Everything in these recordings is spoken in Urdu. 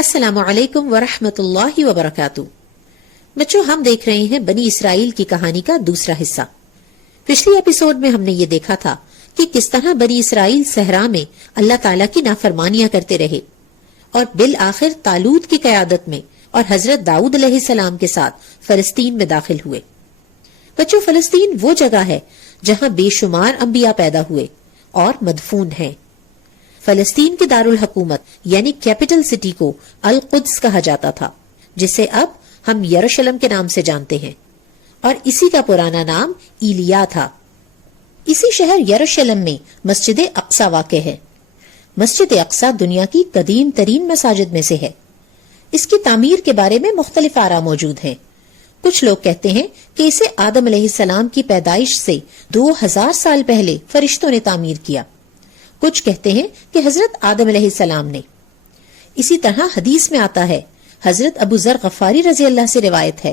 السلام علیکم ورحمۃ اللہ وبرکاتہ۔ بچوں، ہم دیکھ رہے ہیں بنی اسرائیل کی کہانی کا دوسرا حصہ۔ پچھلی ایپیسوڈ میں ہم نے یہ دیکھا تھا کہ کس طرح بنی اسرائیل صحرا میں اللہ تعالیٰ کی نافرمانیاں کرتے رہے اور بالآخر طالوت کی قیادت میں اور حضرت داؤد علیہ السلام کے ساتھ فلسطین میں داخل ہوئے۔ بچوں، فلسطین وہ جگہ ہے جہاں بے شمار انبیاء پیدا ہوئے اور مدفون ہیں۔ فلسطین کے دارالحکومت یعنی کیپٹل سٹی کو القدس کہا جاتا تھا، جسے اب ہم یروشلم کے نام سے جانتے ہیں، اور اسی کا پرانا نام ایلیا تھا۔ اسی شہر یروشلم میں مسجد اقصی واقع ہے۔ مسجد اقصی دنیا کی قدیم ترین مساجد میں سے ہے۔ اس کی تعمیر کے بارے میں مختلف آراء موجود ہیں۔ کچھ لوگ کہتے ہیں کہ اسے آدم علیہ السلام کی پیدائش سے 2000 سال پہلے فرشتوں نے تعمیر کیا۔ کچھ کہتے ہیں کہ حضرت آدم علیہ السلام نے۔ اسی طرح حدیث میں آتا ہے، حضرت ابو ذر غفاری رضی اللہ سے روایت ہے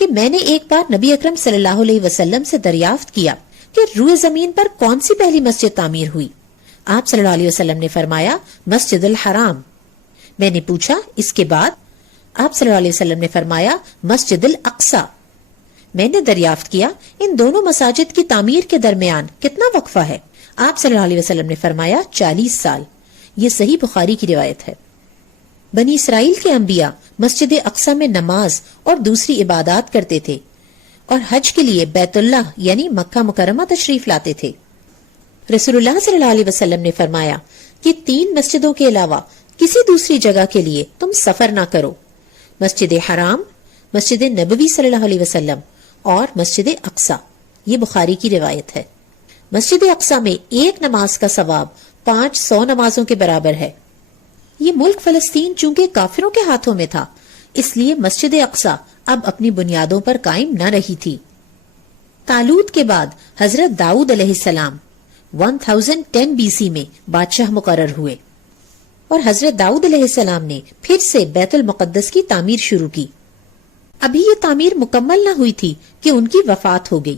کہ میں نے ایک بار نبی اکرم صلی اللہ علیہ وسلم سے دریافت کیا کہ روئے زمین پر کون سی پہلی مسجد تعمیر ہوئی؟ آپ صلی اللہ علیہ وسلم نے فرمایا، مسجد الحرام۔ میں نے پوچھا، اس کے بعد؟ آپ صلی اللہ علیہ وسلم نے فرمایا، مسجد الاقصی۔ میں نے دریافت کیا، ان دونوں مساجد کی تعمیر کے درمیان کتنا وقفہ ہے؟ آپ صلی اللہ علیہ وسلم نے فرمایا، 40 سال۔ یہ صحیح بخاری کی روایت ہے۔ بنی اسرائیل کے انبیاء مسجد اقصی میں نماز اور دوسری عبادات کرتے تھے اور حج کے لیے بیت اللہ یعنی مکہ مکرمہ تشریف لاتے تھے۔ رسول اللہ صلی اللہ علیہ وسلم نے فرمایا کہ 3 مسجدوں کے علاوہ کسی دوسری جگہ کے لیے تم سفر نہ کرو: مسجد حرام، مسجد نبوی صلی اللہ علیہ وسلم اور مسجد اقصی۔ یہ بخاری کی روایت ہے۔ مسجد اقصی میں ایک نماز کا ثواب 500 نمازوں کے برابر ہے۔ یہ ملک فلسطین چونکہ کافروں کے ہاتھوں میں تھا، اس لیے مسجد اقصی اب اپنی بنیادوں پر قائم نہ رہی تھی۔ طالوت کے بعد حضرت داؤد علیہ السلام 1010 BC میں بادشاہ مقرر ہوئے اور حضرت داؤد علیہ السلام نے پھر سے بیت المقدس کی تعمیر شروع کی۔ ابھی یہ تعمیر مکمل نہ ہوئی تھی کہ ان کی وفات ہو گئی۔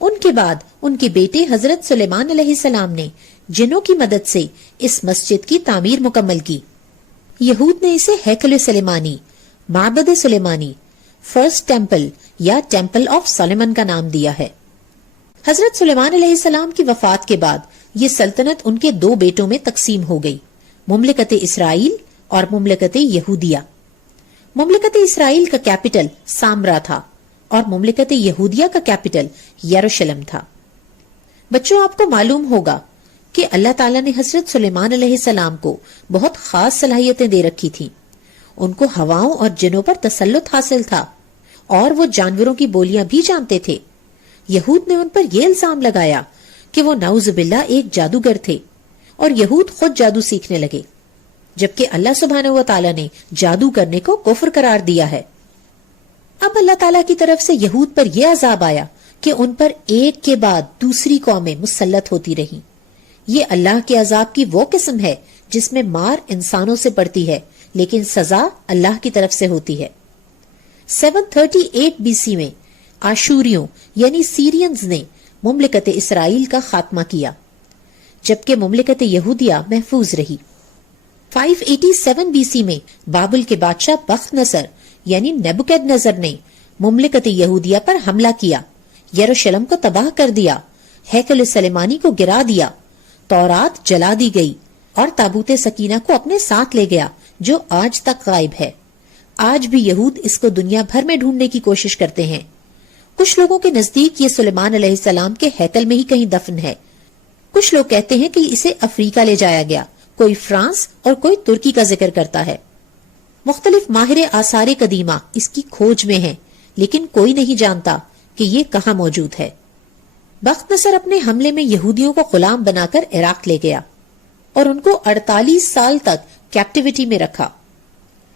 ان کے بعد ان کے بیٹے حضرت سلیمان علیہ السلام نے جنوں کی مدد سے اس مسجد کی تعمیر مکمل کی۔ یہود نے اسے ہیکل سلیمانی، معبد سلیمانی، فرسٹ ٹیمپل یا ٹیمپل آف سلیمان کا نام دیا ہے۔ حضرت سلیمان علیہ السلام کی وفات کے بعد یہ سلطنت ان کے 2 بیٹوں میں تقسیم ہو گئی، مملکت اسرائیل اور مملکت یہودیہ۔ مملکت اسرائیل کا کیپٹل سامرا تھا اور مملکت یہودیہ کا کیپٹل یروشلم تھا۔ بچوں، آپ کو معلوم ہوگا کہ اللہ تعالیٰ نے حضرت سلیمان علیہ السلام کو بہت خاص صلاحیتیں دے رکھی تھیں۔ ان کو ہواؤں اور جنوں پر تسلط حاصل تھا اور وہ جانوروں کی بولیاں بھی جانتے تھے۔ یہود نے ان پر یہ الزام لگایا کہ وہ نعوذ باللہ ایک جادوگر تھے اور یہود خود جادو سیکھنے لگے، جبکہ اللہ سبحانہ و تعالیٰ نے جادو کرنے کو کفر قرار دیا ہے۔ اب اللہ تعالیٰ کی طرف سے یہود پر یہ عذاب آیا کہ ان پر ایک کے بعد دوسری قومیں مسلط ہوتی رہیں۔ یہ اللہ کے عذاب کی وہ قسم ہے جس میں مار انسانوں سے پڑتی ہے لیکن سزا اللہ کی طرف سے ہوتی ہے۔ 738 BC میں آشوریوں یعنی سیرینز نے مملکت اسرائیل کا خاتمہ کیا، جبکہ مملکت یہودیہ محفوظ رہی۔ 587 BC میں بابل کے بادشاہ بخت نصر یعنی نیبوکد نظر نے مملکت یہودیہ پر حملہ کیا، یروشلم کو تباہ کر دیا، ہیکل سلیمانی کو گرا دیا، تورات جلا دی گئی اور تابوت سکینہ کو اپنے ساتھ لے گیا جو آج تک غائب ہے۔ آج بھی یہود اس کو دنیا بھر میں ڈھونڈنے کی کوشش کرتے ہیں۔ کچھ لوگوں کے نزدیک یہ سلیمان علیہ السلام کے ہیکل میں ہی کہیں دفن ہے۔ کچھ لوگ کہتے ہیں کہ اسے افریقہ لے جایا گیا، کوئی فرانس اور کوئی ترکی کا ذکر کرتا ہے۔ مختلف ماہر آثار قدیمہ اس کی کھوج میں ہیں، لیکن کوئی نہیں جانتا کہ یہ کہاں موجود ہے۔ بخت نصر اپنے حملے میں یہودیوں کو غلام بنا کر عراق لے گیا اور ان کو 48 سال تک کیپٹیوٹی میں رکھا۔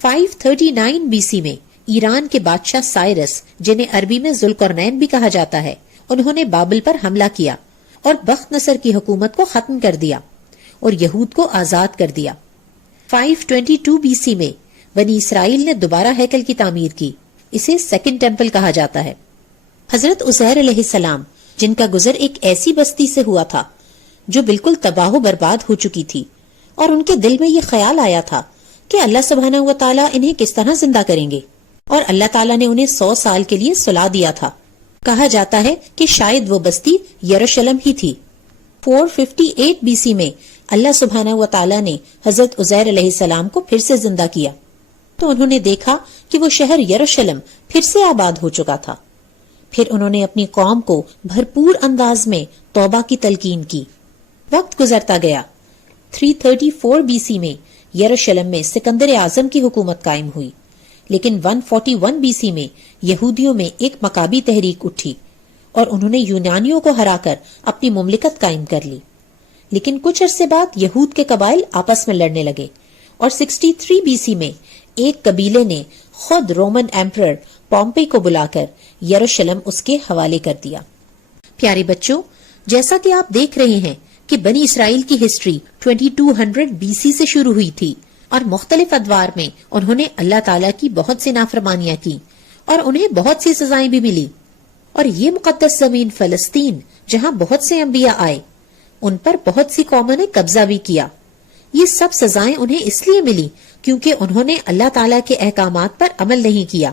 539 BC میں ایران کے بادشاہ سائرس، جنہیں عربی میں ذوالقرنین بھی کہا جاتا ہے، انہوں نے بابل پر حملہ کیا اور بخت نصر کی حکومت کو ختم کر دیا اور یہود کو آزاد کر دیا۔ 522 BC میں بنی اسرائیل نے دوبارہ ہیکل کی تعمیر کی، اسے سیکنڈ ٹیمپل کہا جاتا ہے۔ حضرت عزیر علیہ السلام، جن کا گزر ایک ایسی بستی سے ہوا تھا جو بالکل تباہ و برباد ہو چکی تھی، اور ان کے دل میں یہ خیال آیا تھا کہ اللہ سبحانہ و تعالیٰ انہیں کس طرح زندہ کریں گے، اور اللہ تعالیٰ نے انہیں 100 سال کے لیے سلا دیا تھا۔ کہا جاتا ہے کہ شاید وہ بستی یروشلم ہی تھی۔ 458 بی سی میں اللہ سبحانہ و تعالیٰ نے حضرت عزیر علیہ السلام کو پھر سے زندہ کیا، تو انہوں نے دیکھا کہ وہ شہر یروشلم پھر سے آباد ہو چکا تھا۔ پھر انہوں نے اپنی قوم کو بھرپور انداز میں توبہ کی تلقین کی۔ وقت گزرتا گیا۔ 334 بی سی میں یروشلم میں سکندر اعظم کی حکومت قائم ہوئی، لیکن 141 بی سی میں یہودیوں میں ایک مکابی تحریک اٹھی اور انہوں نے یونانیوں کو ہرا کر اپنی مملکت قائم کر لی۔ لیکن کچھ عرصے بعد یہود کے قبائل آپس میں لڑنے لگے، اور 63 بی سی میں ایک قبیلے نے خود رومن ایمپرر پومپئی کو بلا کر یروشلم اس کے حوالے کر دیا۔ پیارے بچوں، جیسا کہ آپ دیکھ رہے ہیں کہ بنی اسرائیل کی ہسٹری 2200 بی سی سے شروع ہوئی تھی، اور مختلف ادوار میں انہوں نے اللہ تعالیٰ کی بہت سی نافرمانیاں کی اور انہیں بہت سی سزائیں بھی ملی۔ اور یہ مقدس زمین فلسطین جہاں بہت سے انبیاء آئے، ان پر بہت سی قوموں نے قبضہ بھی کیا۔ یہ سب سزائیں انہیں اس لیے ملی کیونکہ انہوں نے اللہ تعالیٰ کے احکامات پر عمل نہیں کیا۔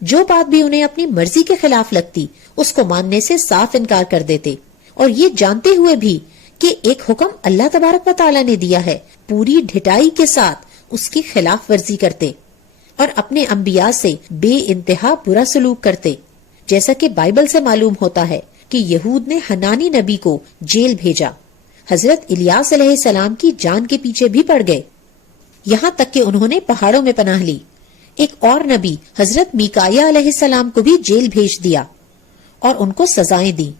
جو بات بھی انہیں اپنی مرضی کے خلاف لگتی اس کو ماننے سے صاف انکار کر دیتے، اور یہ جانتے ہوئے بھی کہ ایک حکم اللہ تبارک و تعالیٰ نے دیا ہے، پوری ڈھٹائی کے ساتھ اس کی خلاف ورزی کرتے اور اپنے انبیاء سے بے انتہا برا سلوک کرتے۔ جیسا کہ بائبل سے معلوم ہوتا ہے کہ یہود نے حنانی نبی کو جیل بھیجا، حضرت الیاس علیہ السلام کی جان کے پیچھے بھی پڑ گئے، یہاں تک کہ انہوں نے پہاڑوں میں پناہ لی۔ ایک اور نبی حضرت میکائیہ علیہ السلام کو بھی جیل بھیج دیا اور ان کو سزائیں دی۔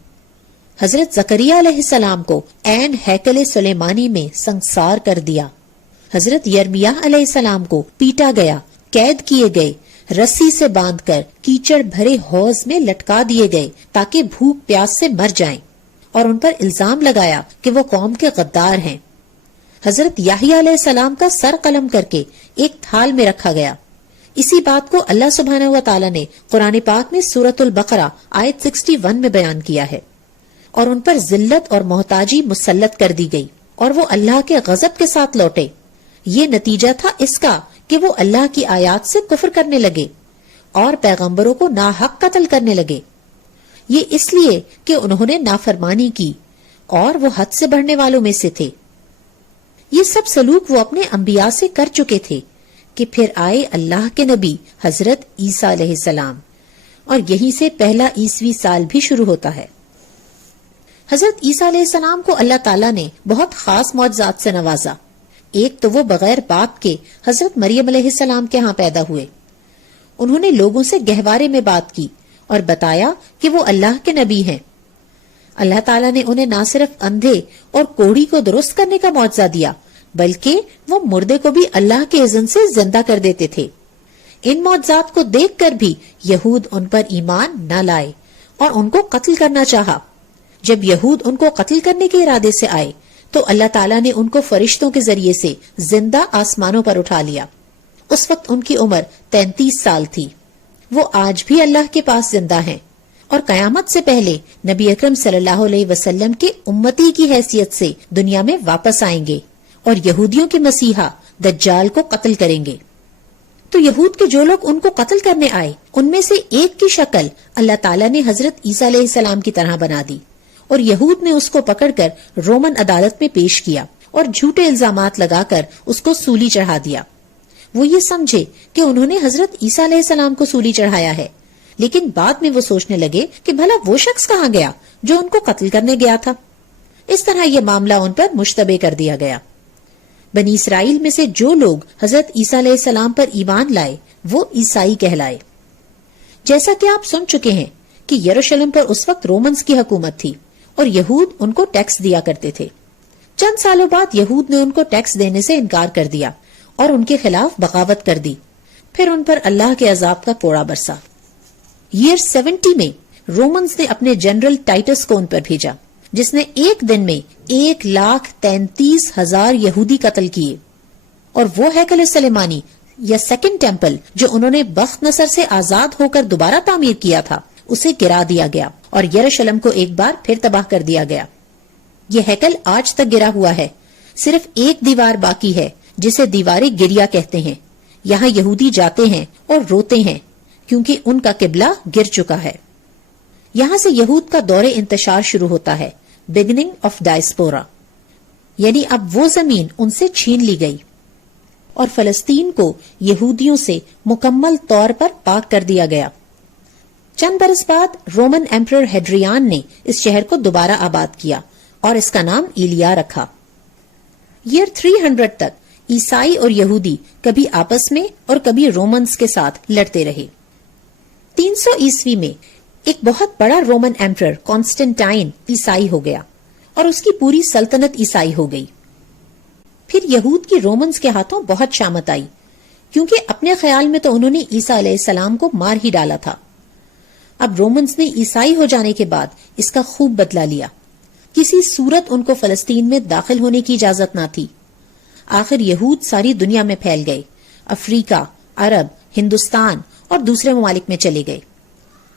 حضرت زکریا علیہ السلام کو عین ہیکل سلیمانی میں سنسار کر دیا۔ حضرت یرمیاہ علیہ السلام کو پیٹا گیا، قید کیے گئے، رسی سے باندھ کر کیچڑ بھرے حوض میں لٹکا دیے گئے تاکہ بھوک پیاس سے مر جائیں، اور ان پر الزام لگایا کہ وہ قوم کے غدار ہیں۔ حضرت یحییٰ علیہ السلام کا سر قلم کر کے ایک تھال میں رکھا گیا۔ اسی بات کو اللہ سبحانہ و تعالیٰ نے قرآن پاک میں سورۃ البقرہ آیت 61 میں بیان کیا ہے، اور ان پر ذلت اور محتاجی مسلط کر دی گئی، اور وہ اللہ کے غضب کے ساتھ لوٹے۔ یہ نتیجہ تھا اس کا کہ وہ اللہ کی آیات سے کفر کرنے لگے اور پیغمبروں کو ناحق قتل کرنے لگے۔ یہ اس لیے کہ انہوں نے نافرمانی کی اور وہ حد سے بڑھنے والوں میں سے تھے۔ یہ سب سلوک وہ اپنے انبیاء سے کر چکے تھے کہ پھر آئے اللہ کے نبی حضرت عیسیٰ علیہ السلام، اور یہیں سے پہلا عیسوی سال بھی شروع ہوتا ہے۔ حضرت عیسیٰ علیہ السلام کو اللہ تعالیٰ نے بہت خاص معجزات سے نوازا۔ ایک تو وہ بغیر باپ کے حضرت مریم علیہ السلام کے ہاں پیدا ہوئے۔ انہوں نے لوگوں سے گہوارے میں بات کی اور بتایا کہ وہ اللہ کے نبی ہیں۔ اللہ تعالیٰ نے انہیں نہ صرف اندھے اور کوڑھی کو درست کرنے کا معجزہ دیا، بلکہ وہ مردے کو بھی اللہ کے اذن سے زندہ کر دیتے تھے۔ ان معجزات کو دیکھ کر بھی یہود ان پر ایمان نہ لائے اور ان کو قتل کرنا چاہا۔ جب یہود ان کو قتل کرنے کے ارادے سے آئے تو اللہ تعالیٰ نے ان کو فرشتوں کے ذریعے سے زندہ آسمانوں پر اٹھا لیا۔ اس وقت ان کی عمر 33 سال تھی۔ وہ آج بھی اللہ کے پاس زندہ ہیں، اور قیامت سے پہلے نبی اکرم صلی اللہ علیہ وسلم کے امتی کی حیثیت سے دنیا میں واپس آئیں گے اور یہودیوں کے مسیحا دجال کو قتل کریں گے۔ تو یہود کے جو لوگ ان کو قتل کرنے آئے، ان میں سے ایک کی شکل اللہ تعالیٰ نے حضرت عیسیٰ علیہ السلام کی طرح بنا دی، اور یہود نے اس کو پکڑ کر رومن عدالت میں پیش کیا اور جھوٹے الزامات لگا کر اس کو سولی چڑھا دیا۔ وہ یہ سمجھے کہ انہوں نے حضرت عیسیٰ علیہ السلام کو سولی چڑھایا ہے، لیکن بعد میں وہ سوچنے لگے کہ بھلا وہ شخص کہاں گیا جو ان کو قتل کرنے گیا تھا۔ اس طرح یہ معاملہ ان پر مشتبہ کر دیا گیا۔ بنی اسرائیل میں سے جو لوگ حضرت عیسیٰ علیہ السلام پر ایمان لائے وہ عیسائی کہلائے۔ جیسا کہ آپ سن چکے ہیں کہ یروشلم پر اس وقت رومنز کی حکومت تھی اور یہود ان کو ٹیکس دیا کرتے تھے۔ چند سالوں بعد یہود نے ان کو ٹیکس دینے سے انکار کر دیا اور ان کے خلاف بغاوت کر دی۔ پھر ان پر اللہ کے عذاب کا کوڑا برسا۔ ایئر 70 میں رومنز نے اپنے جنرل ٹائٹس کو ان پر بھیجا، جس نے ایک دن میں 1,33,000 یہودی قتل کیے، اور وہ ہیکل سلیمانی یا سیکنڈ ٹیمپل جو انہوں نے بخت نصر سے آزاد ہو کر دوبارہ تعمیر کیا تھا اسے گرا دیا گیا اور یروشلم کو ایک بار پھر تباہ کر دیا گیا۔ یہ ہیکل آج تک گرا ہوا ہے، صرف ایک دیوار باقی ہے جسے دیوار گریا کہتے ہیں. یہاں یہودی جاتے ہیں اور روتے ہیں کیونکہ ان کا قبلہ گر چکا ہے. یہاں سے یہود کا دور انتشار شروع ہوتا ہے، بگننگ آف ڈائسپورا، یعنی اب وہ زمین ان سے چھین لی گئی اور فلسطین کو یہودیوں سے مکمل طور پر پاک کر دیا گیا. چند برس بعد رومن ایمپرر ہیڈریان نے اس شہر کو دوبارہ آباد کیا اور اس کا نام ایلیا رکھا. ایئر 300 تک عیسائی اور یہودی کبھی آپس میں اور کبھی رومنز کے ساتھ لڑتے رہے. 300 عیسوی میں ایک بہت بڑا رومن ایمپرر کانسٹنٹائن عیسائی ہو گیا اور اس کی پوری سلطنت عیسائی ہو گئی. پھر یہود کی رومنز کے ہاتھوں بہت شامت آئی کیونکہ اپنے خیال میں تو انہوں نے عیسیٰ علیہ السلام کو مار ہی ڈالا تھا. اب رومنز نے عیسائی ہو جانے کے بعد اس کا خوب بدلہ لیا. کسی صورت ان کو فلسطین میں داخل ہونے کی اجازت نہ تھی. آخر یہود ساری دنیا میں پھیل گئے، افریقہ، عرب، ہندوستان اور دوسرے ممالک میں چلے گئے.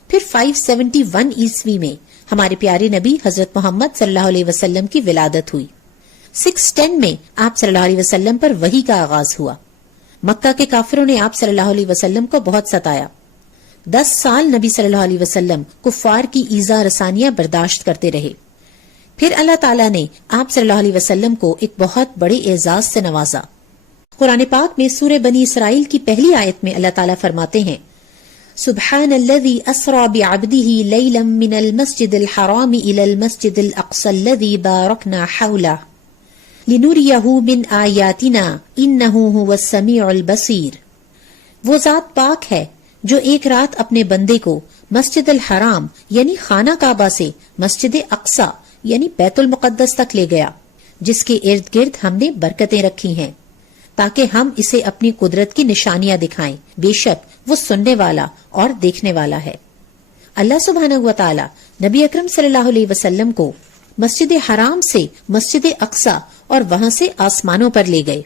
پھر 571 عیسوی میں ہمارے پیارے نبی حضرت محمد صلی اللہ علیہ وسلم کی ولادت ہوئی. 610 میں آپ صلی اللہ علیہ وسلم پر وحی کا آغاز ہوا. مکہ کے کافروں نے آپ صلی اللہ علیہ وسلم کو بہت ستایا. 10 سال نبی صلی اللہ علیہ وسلم کفار کی ایذا رسانیاں برداشت کرتے رہے. پھر اللہ تعالیٰ نے آپ صلی اللہ علیہ وسلم کو ایک بہت بڑے اعزاز سے نوازا. قرآن پاک میں سورہ بنی اسرائیل کی پہلی آیت میں اللہ تعالیٰ فرماتے ہیں، سبحان الذي اسرى بعبده ليلا من المسجد الحرام الى المسجد الاقصى الذي باركنا حوله لنريه من آیاتنا انه هو السميع البصير. وہ ذات پاک ہے جو ایک رات اپنے بندے کو مسجد الحرام یعنی خانہ کعبہ سے مسجد اقصی یعنی بیت المقدس تک لے گیا، جس کے ارد گرد ہم نے برکتیں رکھی ہیں تاکہ ہم اسے اپنی قدرت کی نشانیاں دکھائیں. بے شک وہ سننے والا اور دیکھنے والا ہے. اللہ سبحانہ و تعالی نبی اکرم صلی اللہ علیہ وسلم کو مسجد حرام سے مسجد اقصی اور وہاں سے آسمانوں پر لے گئے.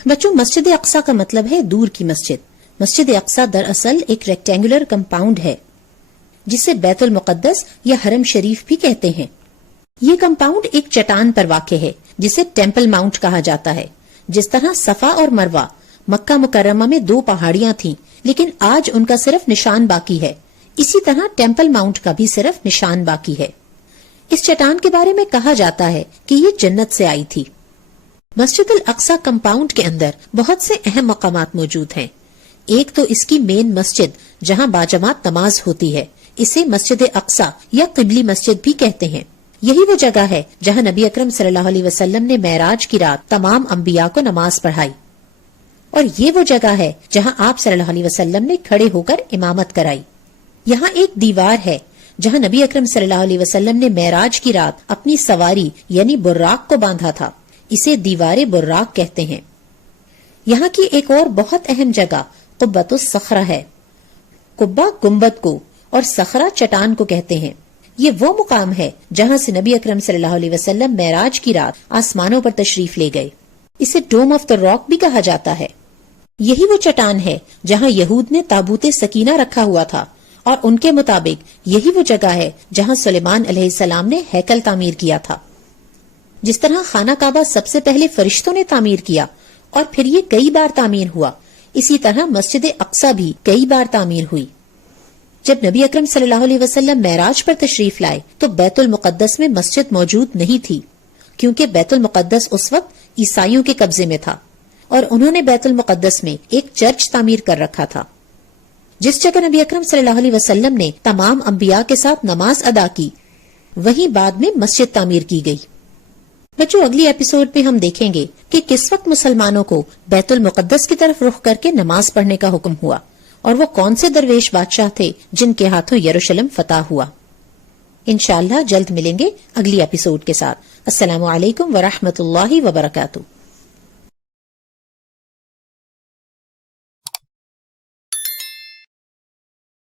بچوں، مسجد اقصی کا مطلب ہے دور کی مسجد. مسجد اقصی دراصل ایک ریکٹینگولر کمپاؤنڈ ہے جسے بیت المقدس یا حرم شریف بھی کہتے ہیں. یہ کمپاؤنڈ ایک چٹان پر واقع ہے جسے ٹیمپل ماؤنٹ کہا جاتا ہے. جس طرح صفا اور مروہ مکہ مکرمہ میں 2 پہاڑیاں تھیں لیکن آج ان کا صرف نشان باقی ہے، اسی طرح ٹیمپل ماؤنٹ کا بھی صرف نشان باقی ہے. اس چٹان کے بارے میں کہا جاتا ہے کہ یہ جنت سے آئی تھی. مسجد الاقصی کمپاؤنڈ کے اندر بہت سے اہم مقامات موجود ہیں. ایک تو اس کی مین مسجد جہاں باجماعت نماز ہوتی ہے، اسے مسجد اقصی یا قبلی مسجد بھی کہتے ہیں. یہی وہ جگہ ہے جہاں نبی اکرم صلی اللہ علیہ وسلم نے معراج کی رات تمام انبیاء کو نماز پڑھائی، اور یہ وہ جگہ ہے جہاں آپ صلی اللہ علیہ وسلم نے کھڑے ہو کر امامت کرائی. یہاں ایک دیوار ہے جہاں نبی اکرم صلی اللہ علیہ وسلم نے معراج کی رات اپنی سواری یعنی براق کو باندھا تھا. اسے دیوار براق کہتے ہیں. یہاں کی ایک اور بہت اہم جگہ قبۃ الصخرہ ہے. قبہ گنبد کو اور صخرہ چٹان کو کہتے ہیں. یہ وہ مقام ہے جہاں سے نبی اکرم صلی اللہ علیہ وسلم معراج کی رات آسمانوں پر تشریف لے گئے. اسے ڈوم آف دا راک بھی کہا جاتا ہے. یہی وہ چٹان ہے جہاں یہود نے تابوت سکینہ رکھا ہوا تھا، اور ان کے مطابق یہی وہ جگہ ہے جہاں سلیمان علیہ السلام نے ہیکل تعمیر کیا تھا. جس طرح خانہ کعبہ سب سے پہلے فرشتوں نے تعمیر کیا اور پھر یہ کئی بار تعمیر ہوا، اسی طرح مسجد اقصی بھی کئی بار تعمیر ہوئی. جب نبی اکرم صلی اللہ علیہ وسلم معراج پر تشریف لائے تو بیت المقدس میں مسجد موجود نہیں تھی، کیونکہ بیت المقدس اس وقت عیسائیوں کے قبضے میں تھا، اور انہوں نے بیت المقدس میں ایک چرچ تعمیر کر رکھا تھا. جس جگہ نبی اکرم صلی اللہ علیہ وسلم نے تمام انبیاء کے ساتھ نماز ادا کی، وہیں بعد میں مسجد تعمیر کی گئی. بچوں، اگلی ایپیسوڈ میں ہم دیکھیں گے کہ کس وقت مسلمانوں کو بیت المقدس کی طرف رخ کر کے نماز پڑھنے کا حکم ہوا، اور وہ کون سے درویش بادشاہ تھے جن کے ہاتھوں یروشلم فتح ہوا. انشاءاللہ جلد ملیں گے اگلی ایپیسوڈ کے ساتھ. السلام علیکم ورحمۃ اللہ وبرکاتہ.